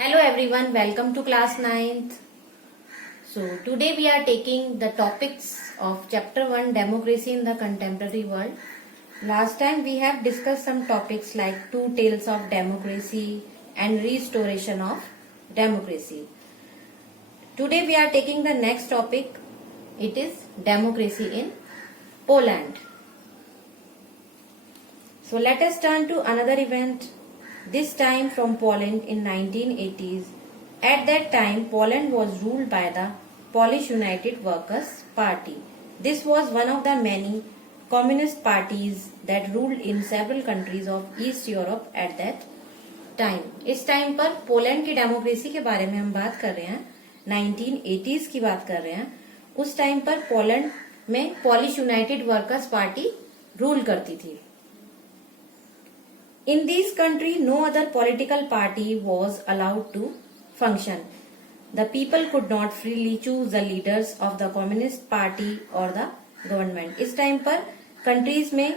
Hello everyone, welcome to class 9th. So today we are taking the topics of chapter 1 Democracy in the Contemporary World. Last time we have discussed some topics like two tales of democracy and restoration of democracy. Today we are taking the next topic. It is democracy in Poland. So let us turn to another event. This time from Poland in 1980s. At that time, Poland was ruled by the Polish United Workers' Party. This was one of the many communist parties that ruled in several countries of East Europe at that time. इस time पर Poland की democracy के बारे में हम बात कर रहे हैं, 1980s की बात कर रहे हैं. उस टाइम पर पोलैंड में polish United workers party rule करती थी. In this country, no other political party was allowed to function. The people could not freely choose the leaders of the Communist Party or the government. इस time पर countries में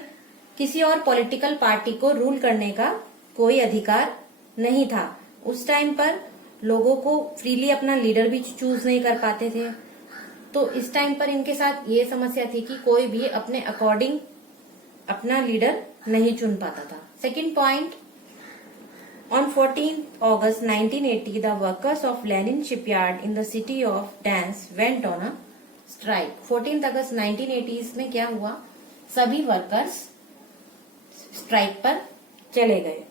किसी और political party को rule करने का कोई अधिकार नहीं था. उस टाइम पर लोगों को फ्रीली अपना लीडर भी चूज नहीं कर पाते थे. तो इस टाइम पर इनके साथ ये समस्या थी कि कोई भी अपने अकॉर्डिंग अपना लीडर नहीं चुन पाता था. Second point, on 14th August 1980, the workers of Lenin shipyard in the city of Gdansk went on a strike. 14th August 1980 में क्या हुआ? सभी वर्कर्स स्ट्राइक पर चले गए.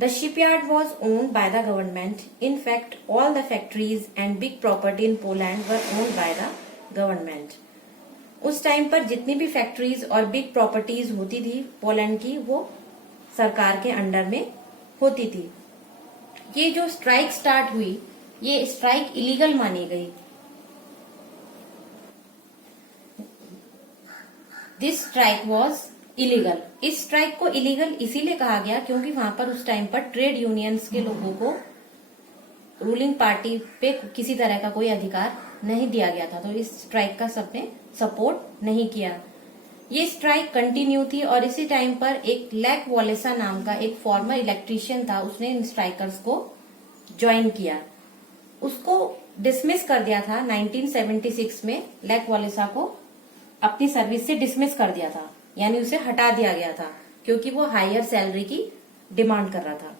The shipyard was owned by the government. In fact, all the factories and big property in Poland were owned by the government. उस time पर जितनी भी फैक्ट्रीज और बिग प्रॉपर्टीज होती थी पोलैंड की, वो सरकार के अंडर में होती थी. ये जो स्ट्राइक स्टार्ट हुई, ये स्ट्राइक इलीगल मानी गई. This strike was illegal. इस स्ट्राइक को इलीगल इसीलिए कहा गया क्योंकि वहां पर उस टाइम पर ट्रेड यूनियंस के लोगों को रूलिंग पार्टी पे किसी तरह का कोई अधिकार नहीं दिया गया था. तो इस स्ट्राइक का सबने सपोर्ट नहीं किया. ये स्ट्राइक कंटिन्यू थी और इसी टाइम पर एक लेक वॉलेसा नाम का एक फॉर्मर इलेक्ट्रीशियन था, उसने इन स्ट्राइकर्स को ज्वाइन किया. उसको डिसमिस कर दिया था 1976 में. लेक वॉलेसा को अपनी सर्विस से डिसमिस कर दिया था, यानी उसे हटा दिया गया था क्योंकि वो हायर सैलरी की डिमांड कर रहा था.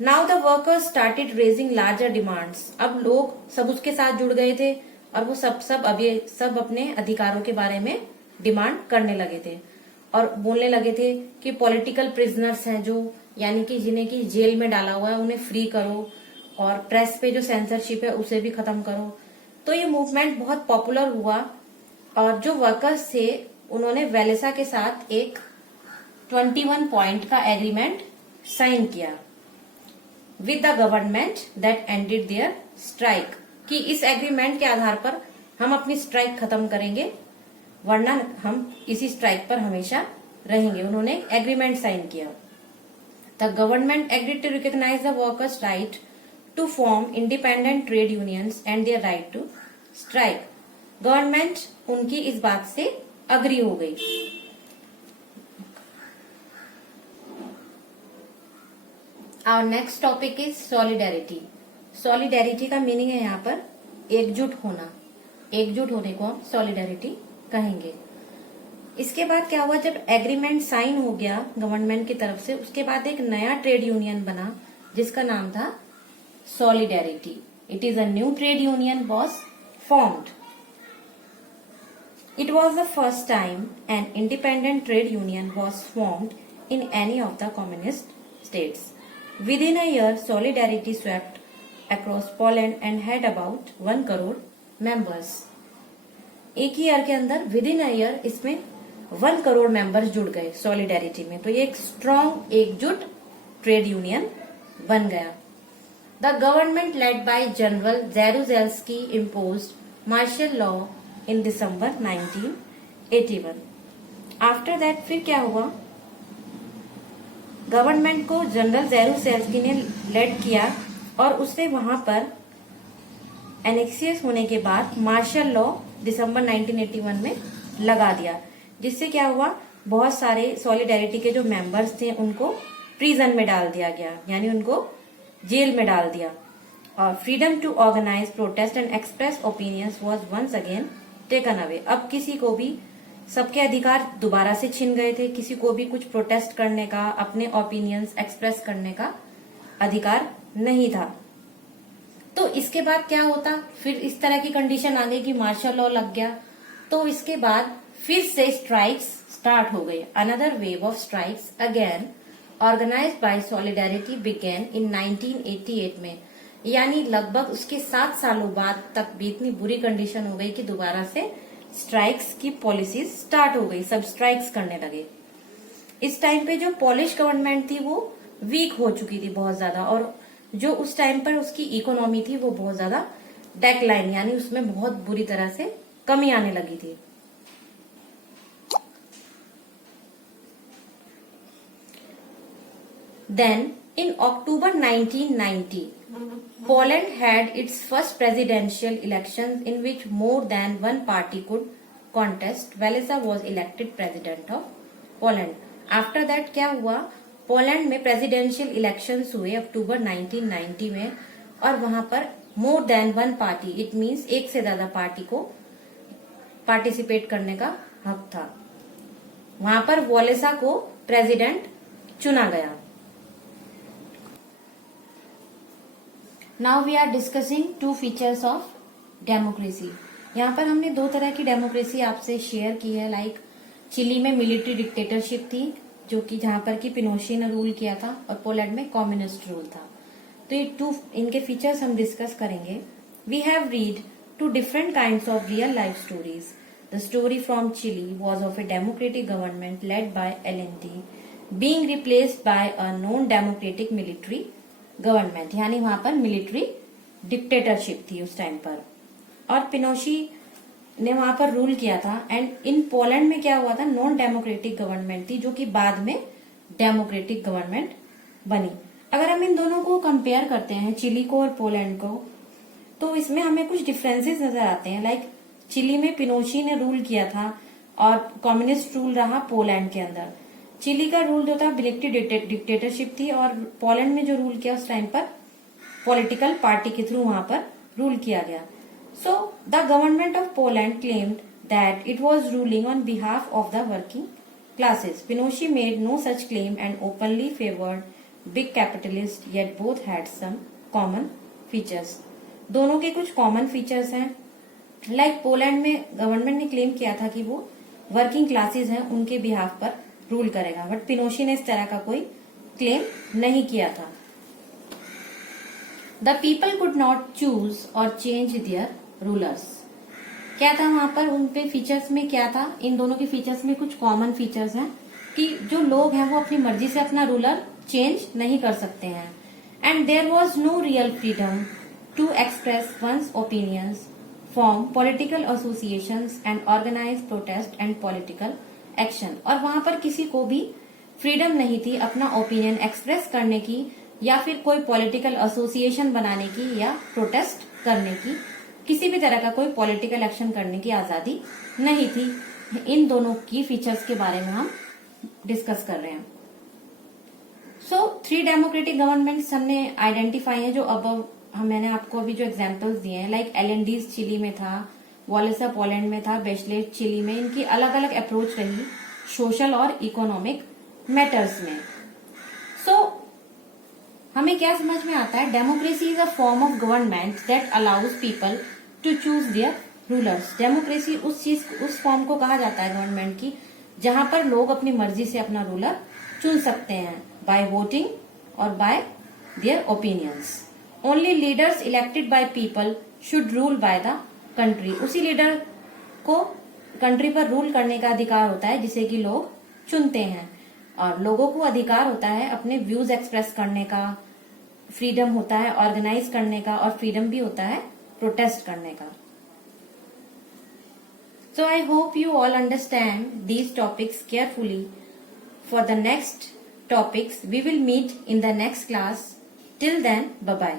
Now the workers started raising larger demands. अब लोग सब उसके साथ जुड़ गए थे और वो सब अपने अधिकारों के बारे में डिमांड करने लगे थे और बोलने लगे थे कि पॉलिटिकल प्रिजनर्स हैं जो, यानी कि जिन्हें की जेल में डाला हुआ है, उन्हें फ्री करो और प्रेस पे जो सेंसरशिप है उसे भी खत्म करो. तो ये मूवमेंट बहुत पॉपुलर हुआ और जो वर्कर्स थे उन्होंने वेलेसा के साथ एक 21 पॉइंट का एग्रीमेंट साइन किया with the government that ended their strike, कि इस एग्रीमेंट के आधार पर हम अपनी स्ट्राइक खत्म करेंगे, वरना हम इसी स्ट्राइक पर हमेशा रहेंगे. उन्होंने एग्रीमेंट साइन किया. The government agreed to recognise the workers right to form independent trade unions and their right to strike. Government उनकी इस बात से अग्री हो गई. Our next topic is solidarity. Solidarity का मीनिंग है यहाँ पर एकजुट होना. एकजुट होने को हम सॉलिडेरिटी कहेंगे. इसके बाद क्या हुआ, जब एग्रीमेंट साइन हो गया गवर्नमेंट की तरफ से, उसके बाद एक नया ट्रेड यूनियन बना जिसका नाम था solidarity. It is a new trade union was formed. It was the first time an independent trade union was formed in any of the communist states. Within a year, Solidarity swept across Poland and had about 1 crore members. एक ही year के अंदर within a year इसमें 1 crore members जुड़ गए solidarity में. तो ये एक स्ट्रॉन्ग एकजुट ट्रेड यूनियन बन गया. The government led by general Jaruzelski imposed martial law in December 1981. After that फिर क्या हुआ, गवर्नमेंट को जनरल जेरुजेल्स्की ने लेड किया और उसने वहां पर एनेक्सियस होने के बाद मार्शल लॉ दिसंबर 1981 में लगा दिया, जिससे क्या हुआ, बहुत सारे सॉलिडेरिटी के जो मेंबर्स थे उनको प्रिजन में डाल दिया गया, यानी उनको जेल में डाल दिया। और freedom to organise, protest and express opinions was once again taken away. अब किसी को भी, सबके अधिकार दोबारा से छिन गए थे। किसी को भी कुछ प्रोटेस्ट करने का, अपने ओपिनियंस एक्सप्रेस करने का अधिकार नहीं था। तो इसके बाद क्या होता, फिर इस तरह की कंडीशन आ गई कि मार्शल लॉ लग गया। तो इसके बाद फिर से स्ट्राइक्स स्टार्ट हो गए। Another wave of strikes again organised by Solidarity began in 1988 में। यानी लगभग उसके 7 सालों बाद तक भी इतनी बुरी कंडीशन हो गई कि दोबारा से स्ट्राइक्स की पॉलिसीज स्टार्ट हो गई, सब स्ट्राइक्स करने लगे। इस टाइम पे जो पोलिश गवर्नमेंट थी वो वीक हो चुकी थी बहुत ज्यादा, और जो उस टाइम पर उसकी इकोनॉमी थी वो बहुत ज्यादा डेक्लाइन, यानी उसमें बहुत बुरी तरह से कमी आने लगी थी। Then, in October 1990, Poland had its first presidential elections in which more than one party could contest. Walesa was elected president of Poland. After that क्या हुआ, पोलैंड में प्रेसिडेंशियल इलेक्शंस हुए अक्टूबर 1990 में, और वहां पर more than one party, it means एक से ज्यादा पार्टी को पार्टिसिपेट करने का हक था। वहां पर वॉलेसा को प्रेसिडेंट चुना गया। Now we are discussing 2 features of democracy. यहाँ पर हमने 2 तरह की डेमोक्रेसी आपसे शेयर की है। लाइक चिली में मिलिट्री डिक्टेटरशिप थी, जो कि जहां पर कि पिनोशी ने रूल किया था, और पोलैंड में कम्युनिस्ट रूल था। तो ये 2 इनके फीचर्स हम डिस्कस करेंगे। We have read 2 different kinds of real life stories. The story from Chile was of a democratic government led by LND being replaced by a non democratic military government, यानी वहां पर military dictatorship थी उस time पर, और पिनोशी ने वहां पर रूल किया था। एंड इन पोलैंड में क्या हुआ था, नॉन डेमोक्रेटिक गवर्नमेंट थी, जो कि बाद में डेमोक्रेटिक गवर्नमेंट बनी। अगर हम इन दोनों को कंपेयर करते हैं, चिली को और पोलैंड को, तो इसमें हमें कुछ डिफरेंसेस नजर आते हैं। लाइक चिली में पिनोशी ने रूल किया था और कम्युनिस्ट रूल रहा पोलैंड के अंदर। चिली का रूल जो था मिलिट्री डिक्टेटरशिप थी, और पोलैंड में जो रूल किया उस टाइम पर पॉलिटिकल पार्टी के थ्रू वहां पर रूल किया गया। So the government of Poland claimed that it was ruling on behalf of the working classes. Pinochet made no such claim and openly favoured big capitalist, yet both had some common features. दोनों के कुछ common features हैं। Like Poland में government ने claim किया था कि वो वर्किंग क्लासेस हैं उनके बिहाफ पर रूल करेगा, बट पिनोशी ने इस तरह का कोई क्लेम नहीं किया था। The people could not choose और चेंज देयर रूलर्स। क्या था वहां पर, उन पे फीचर्स में क्या था, इन दोनों के फीचर्स में कुछ कॉमन फीचर्स हैं कि जो लोग हैं वो अपनी मर्जी से अपना रूलर चेंज नहीं कर सकते हैं। And there was no real freedom to express one's opinions, form political associations and organise protest and political action. और वहां पर किसी को भी फ्रीडम नहीं थी अपना ओपिनियन एक्सप्रेस करने की, या फिर कोई पॉलिटिकल एसोसिएशन बनाने की, या प्रोटेस्ट करने की, किसी भी तरह का कोई पॉलिटिकल एक्शन करने की आजादी नहीं थी। इन दोनों की फीचर्स के बारे में हम डिस्कस कर रहे हैं। सो 3 डेमोक्रेटिक गवर्नमेंट्स हमने आइडेंटिफाई है, जो अब मैंने आपको अभी जो एग्जाम्पल्स दिए हैं। लाइक LND चिली में था, वॉलेसा पोलैंड में था, बैचलेट चिली में। इनकी अलग अलग अप्रोच रही सोशल और इकोनॉमिक मैटर्स में। सो हमें क्या समझ में आता है, democracy is a form of government that allows people to choose their rulers. Democracy उस फॉर्म को कहा जाता है गवर्नमेंट की जहां पर लोग अपनी मर्जी से अपना रूलर चुन सकते हैं, बाय वोटिंग और bye their opinions. Only leaders elected by people should rule by the country. उसी लीडर को कंट्री पर रूल करने का अधिकार होता है जिसे कि लोग चुनते हैं, और लोगों को अधिकार होता है अपने व्यूज एक्सप्रेस करने का, फ्रीडम होता है ऑर्गेनाइज करने का, और फ्रीडम भी होता है प्रोटेस्ट करने का। So I hope you all understand these topics carefully. For the next topics we will meet in the next class. Till then, bye bye.